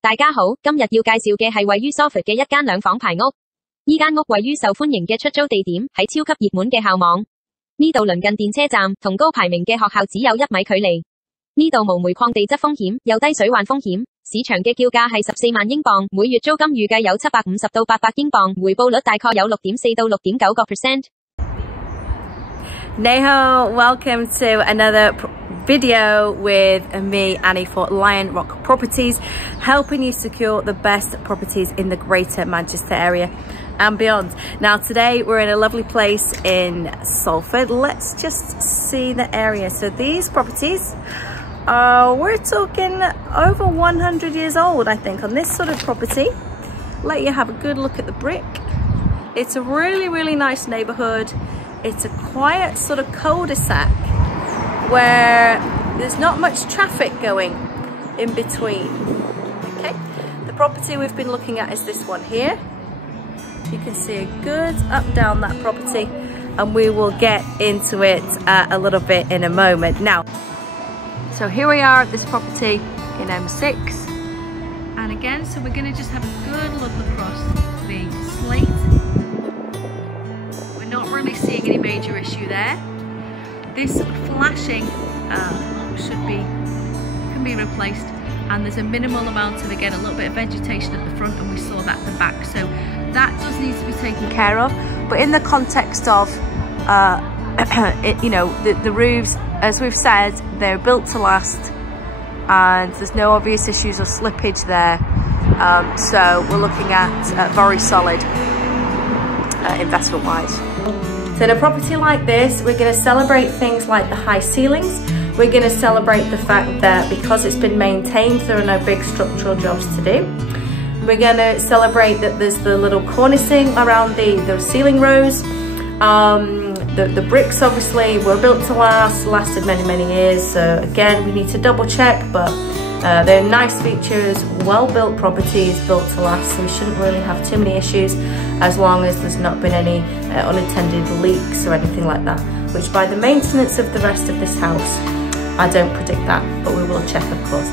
大家好，今日要介紹嘅係位於 Salford 嘅一間兩房排屋。依間屋位於受歡迎嘅出租地點，喺超級熱門嘅校網。呢度鄰近電車站，同高排名嘅學校只有1米距離。呢度無煤礦地質風險，有低水患風險。市場嘅叫價係14萬英鎊，每月租金預計有750到800英鎊，回報率大概有6.4到6.9%。你好 ，welcome to another video with me, Annie, for Lion Rock Properties, helping you secure the best properties in the Greater Manchester area and beyond. Now today we're in a lovely place in Salford. Let's just see the area. So these properties, we're talking over 100 years old, I think, on this sort of property. Let you have a good look at the brick. It's a really nice neighbourhood. It's a quiet sort of cul-de-sac where there's not much traffic going in between. Okay, the property we've been looking at is this one here. You can see a good up down that property, and we will get into it a little bit in a moment. Now, so here we are at this property in M6, and again, so we're going to just have a good look across the slate. We're not really seeing any major issue there. This flashing can be replaced, and there's a minimal amount of, again, a little bit of vegetation at the front, and we saw that at the back, so that does need to be taken care of. But in the context of you know, the roofs, as we've said, they're built to last, and there's no obvious issues of slippage there, so we're looking at very solid investment wise. So in a property like this, we're going to celebrate things like the high ceilings. We're going to celebrate the fact that because it's been maintained, there are no big structural jobs to do. We're going to celebrate that there's the little cornicing around the ceiling rows. The bricks obviously were built to lasted many years. So again, we need to double check, but they're nice features, well-built properties, built to last, so we shouldn't really have too many issues as long as there's not been any unattended leaks or anything like that, which by the maintenance of the rest of this house, I don't predict that, but we will check, of course.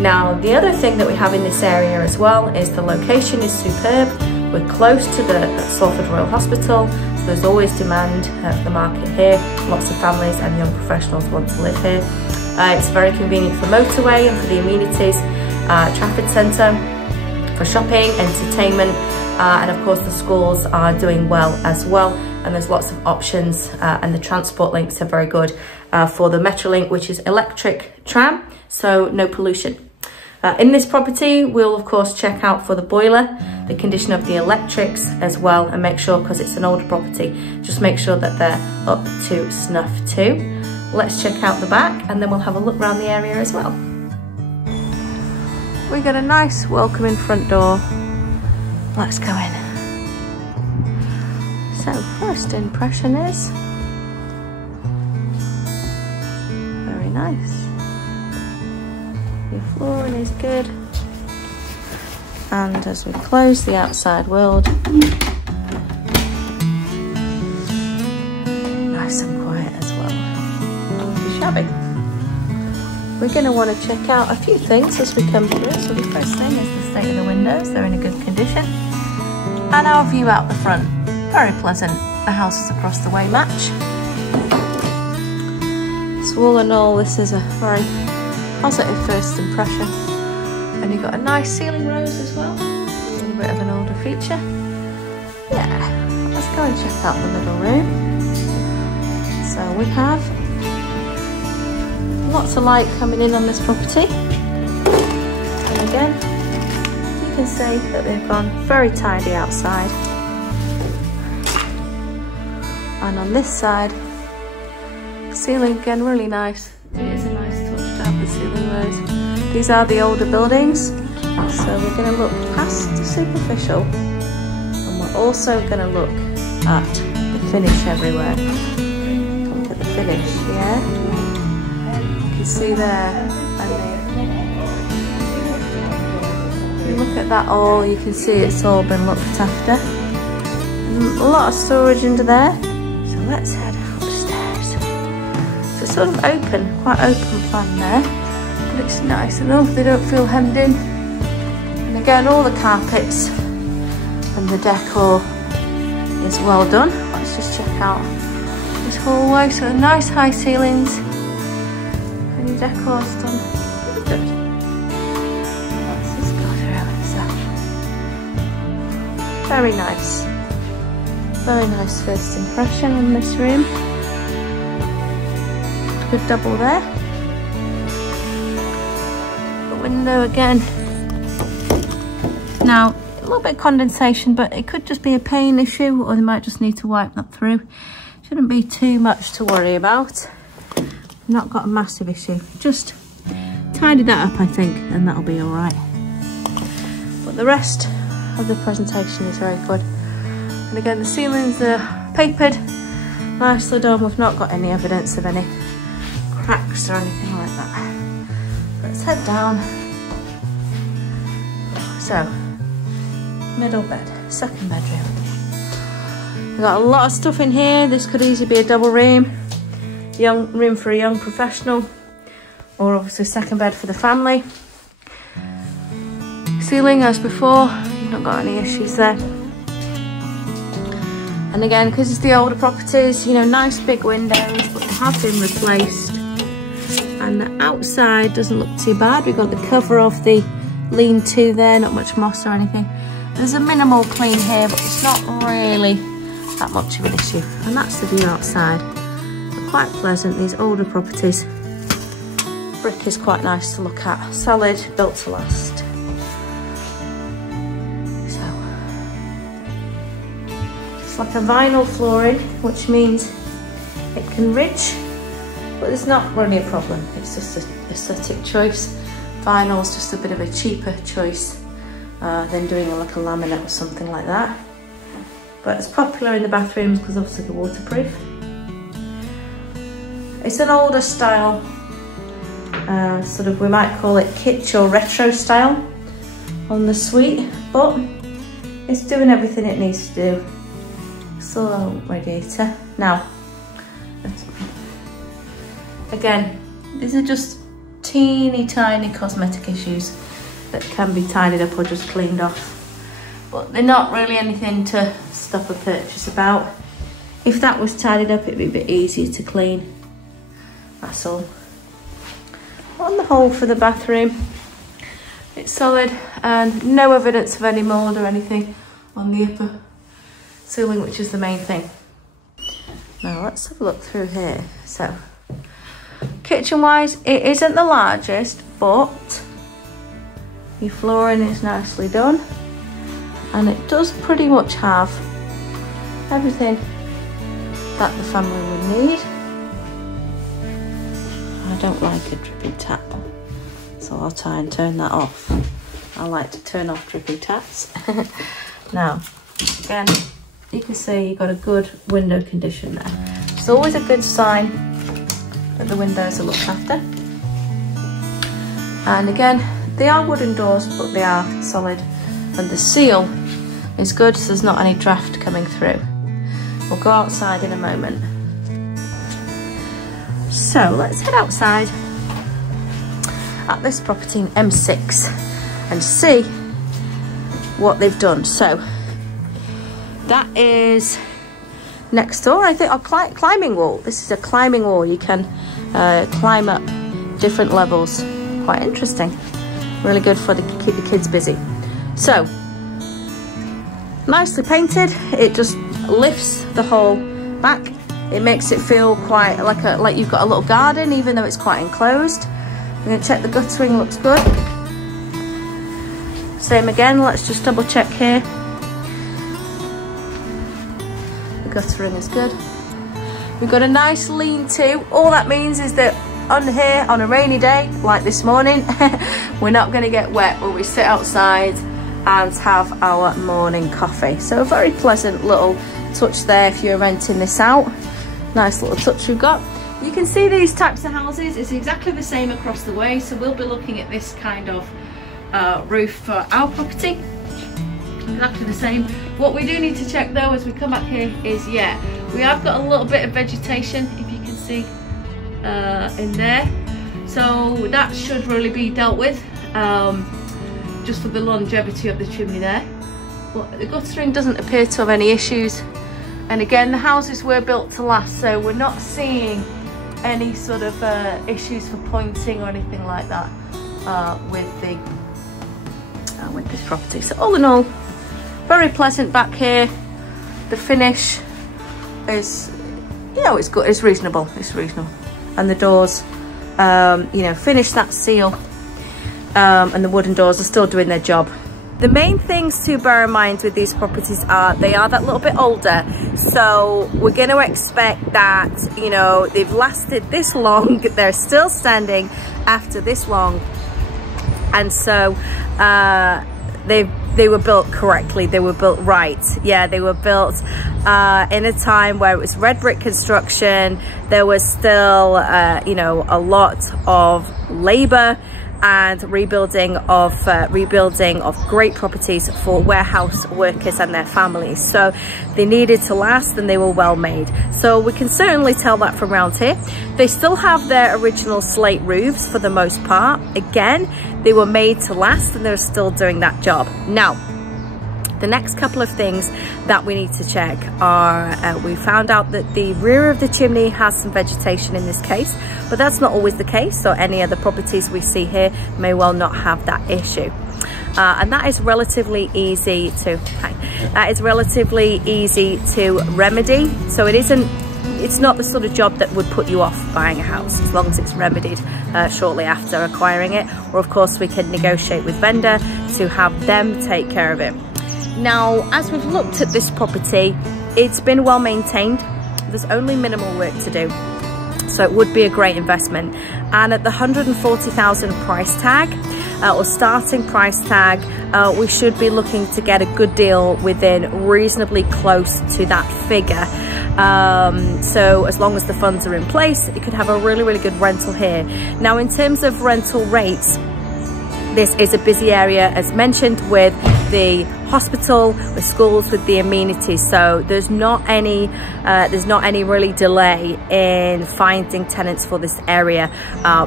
Now, the other thing that we have in this area as well is the location is superb. We're close to the Salford Royal Hospital, so there's always demand for the market here. Lots of families and young professionals want to live here. It's very convenient for motorway and for the amenities, Trafford Centre, for shopping, entertainment, and of course the schools are doing well as well, and there's lots of options, and the transport links are very good for the Metrolink, which is electric tram, so no pollution. In this property, we'll of course check out for the boiler, the condition of the electrics as well, and make sure, because it's an older property, just make sure that they're up to snuff too. Let's check out the back, and then we'll have a look around the area as well. We got a nice welcoming front door. Let's go in. So first impression is very nice. The flooring is good, and as we close the outside world, nice and quiet as well. Not too shabby. We're going to want to check out a few things as we come through. So the first thing is the state of the windows. They're in a good condition, and our view out the front, very pleasant. The houses across the way match. So all in all, this is a very positive first impression, and you've got a nice ceiling rose as well, a little bit of an older feature. Yeah, let's go and check out the middle room. So we have lots of light coming in on this property, and again you can see that they've gone very tidy outside, and on this side, ceiling again really nice. It is a nice touch to have the ceiling rose. These are the older buildings, so we're going to look past the superficial, and we're also going to look at the finish everywhere. Look at the finish, yeah? You can see there, and if you look at that all, you can see it's all been looked after. And a lot of storage under there, so let's head upstairs. So it's sort of open, quite open plan there, but it's nice enough, they don't feel hemmed in. And again, all the carpets and the decor is well done. Let's just check out this hallway. So nice high ceilings. And the decor's done really good. Let's just go through it. So very nice. Very nice first impression on this room. Good double there. The window again. Now, a little bit of condensation, but it could just be a paint issue, or they might just need to wipe that through. Shouldn't be too much to worry about. Not got a massive issue. Just tidy that up, I think, and that'll be all right. But the rest of the presentation is very good. And again, the ceilings are papered, nicely done. We've not got any evidence of any cracks or anything like that. Let's head down. So, middle bed, second bedroom. We've got a lot of stuff in here. This could easily be a double room, room for a young professional, or obviously a second bed for the family. Ceiling, as before, you've not got any issues there. And again, because it's the older properties, you know, nice big windows, but they have been replaced. And the outside doesn't look too bad. We've got the cover of the lean-to there, not much moss or anything. There's a minimal clean here, but it's not really that much of an issue. And that's the view outside. They're quite pleasant, these older properties. Brick is quite nice to look at. Solid, built to last. Like a vinyl flooring, which means it can ridge, but it's not really a problem. It's just an aesthetic choice. Vinyl's just a bit of a cheaper choice than doing like a laminate or something like that. But it's popular in the bathrooms because obviously they're waterproof. It's an older style, sort of, we might call it kitsch or retro style on the suite, but it's doing everything it needs to do. Slow radiator. Now, again, these are just teeny tiny cosmetic issues that can be tidied up or just cleaned off, but they're not really anything to stop a purchase about. If that was tidied up, it'd be a bit easier to clean, that's all. On the whole, for the bathroom, it's solid and no evidence of any mould or anything on the upper ceiling, which is the main thing. Now let's have a look through here. So, kitchen wise, it isn't the largest, but your flooring is nicely done, and it does pretty much have everything that the family would need. I don't like a dripping tap, so I'll try and turn that off. I like to turn off dripping taps. Now, again, you can see you've got a good window condition there. It's always a good sign that the windows are looked after. And again, they are wooden doors, but they are solid. And the seal is good, so there's not any draft coming through. We'll go outside in a moment. So let's head outside at this property in M6 and see what they've done. So that is next door, I think, a climbing wall. This is a climbing wall. You can climb up different levels. Quite interesting. Really good for keep the kids busy. So, nicely painted. It just lifts the whole back. It makes it feel quite like you've got a little garden, even though it's quite enclosed. I'm going to check the guttering looks good. Same again. Let's just double check here. Guttering is good. We've got a nice lean-to. All that means is that on here on a rainy day like this morning, we're not going to get wet when we sit outside and have our morning coffee. So a very pleasant little touch there if you're renting this out. Nice little touch we've got. You can see these types of houses is exactly the same across the way, so we'll be looking at this kind of roof for our property. Exactly the same. What we do need to check though as we come back here is, yeah, we have got a little bit of vegetation, if you can see in there, so that should really be dealt with. just for the longevity of the chimney there. But the guttering doesn't appear to have any issues. And again, the houses were built to last, so we're not seeing any sort of issues for pointing or anything like that with this property. So all in all, very pleasant back here. The finish is, you know, it's good, it's reasonable, and the doors, you know, finish that seal, and the wooden doors are still doing their job. The main things to bear in mind with these properties are they are that little bit older, so we're going to expect that, you know, they've lasted this long, they're still standing after this long, and so they were built correctly, they were built right. Yeah, they were built in a time where it was red brick construction. There was still you know, a lot of labour and rebuilding of great properties for warehouse workers and their families, so they needed to last and they were well made. So we can certainly tell that from around here. They still have their original slate roofs for the most part. Again, they were made to last and they're still doing that job. Now, the next couple of things that we need to check are, we found out that the rear of the chimney has some vegetation in this case, but that's not always the case, so any other properties we see here may well not have that issue. And that is relatively easy to, remedy, so it's not the sort of job that would put you off buying a house, as long as it's remedied shortly after acquiring it, or of course we can negotiate with vendor to have them take care of it. Now, as we've looked at this property, it's been well maintained. There's only minimal work to do, so it would be a great investment. And at the 140,000 price tag, or starting price tag, we should be looking to get a good deal within reasonably close to that figure. So as long as the funds are in place, you could have a really, really good rental here. Now, in terms of rental rates, this is a busy area, as mentioned, with the hospital, with schools, with the amenities. So there's not any really delay in finding tenants for this area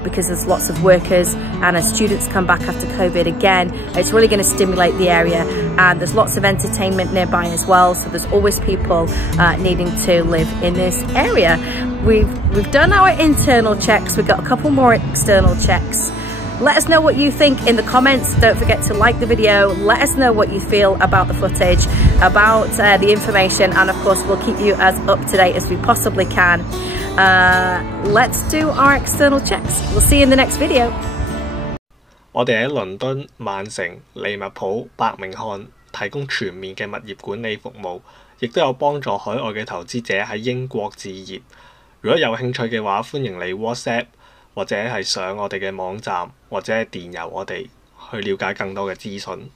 because there's lots of workers, and as students come back after COVID again, it's really going to stimulate the area, and there's lots of entertainment nearby as well. So there's always people needing to live in this area. We've done our internal checks. We've got a couple more external checks. Let us know what you think in the comments. Don't forget to like the video. Let us know what you feel about the footage, about the information, and of course we'll keep you as up to date as we possibly can. Let's do our external checks. We'll see you in the next video. 我哋喺倫敦、曼城、利物浦、伯明翰提供全面嘅物業管理服務，亦都有幫助海外嘅投資者喺英國置業。如果有興趣嘅話，歡迎你 WhatsApp 或者係上我哋嘅網站，或者電郵我哋去了解更多嘅資訊。